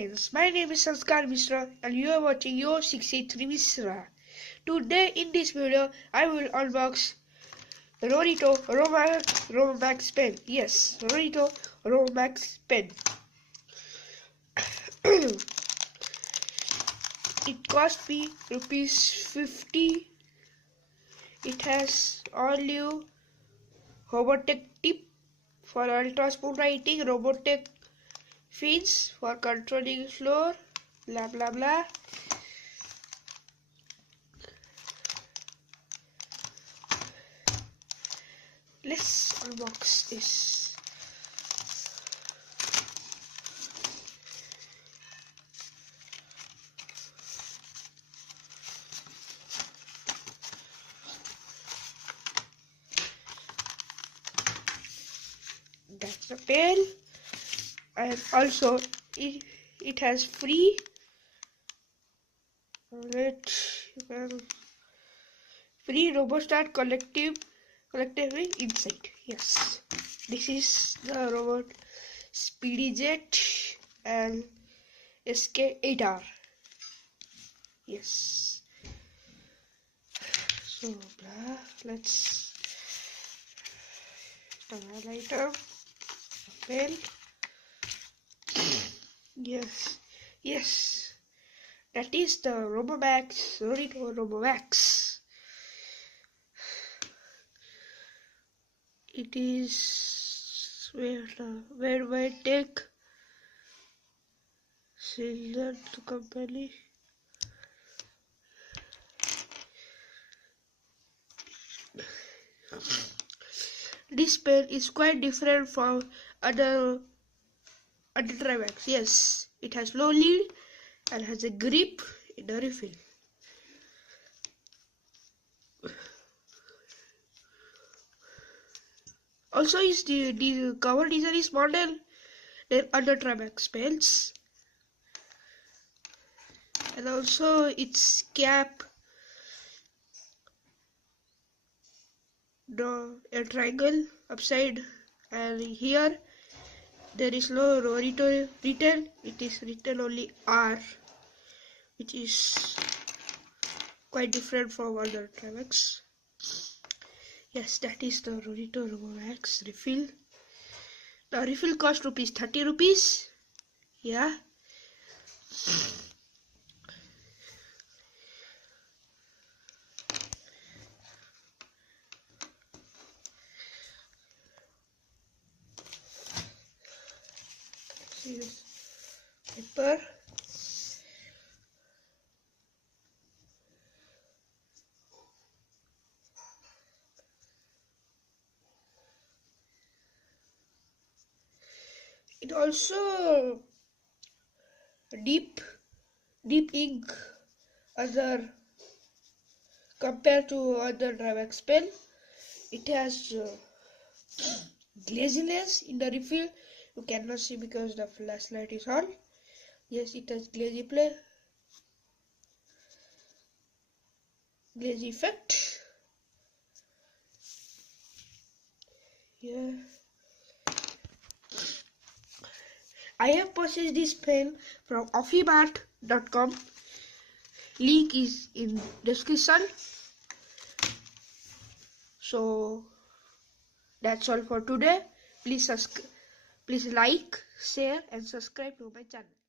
friends, my name is Sanskar Mishra and you are watching Yo 683 Mishra. Today in this video, I will unbox Rorito robomax pen. Yes, Rorito robomax pen. It cost me ₹50. It has all-new robotic tip for ultra smooth writing, robotic fins for controlling floor, blah blah blah. Let's unbox this. That's the pen, and also it has free RoboStart collective inside. Yes, this is the robot Speedy Jet and SK8R. Yes. So let's turn the lighter. Pen. Yes, that is the robomax, rorito robomax. It is where I take silver to company. This pen is quite different from other Trimax. Yes, it has low lead and has a grip in the refill. Also, is the cover design is modern than other Trimax pens, and also its cap draw a triangle upside, and here there is no rorito written. It is written only R, which is quite different from other Trimax. Yes, that is the Rorito robomax refill. The refill cost ₹30. Yeah. See this paper. It also deep ink other compared to other Trimax pen. It has glaziness in the refill. You cannot see because the flashlight is on. Yes, it has glazy effect. Yeah. I have purchased this pen from offimart.com. Link is in description. So that's all for today. Please like, share and subscribe to my channel.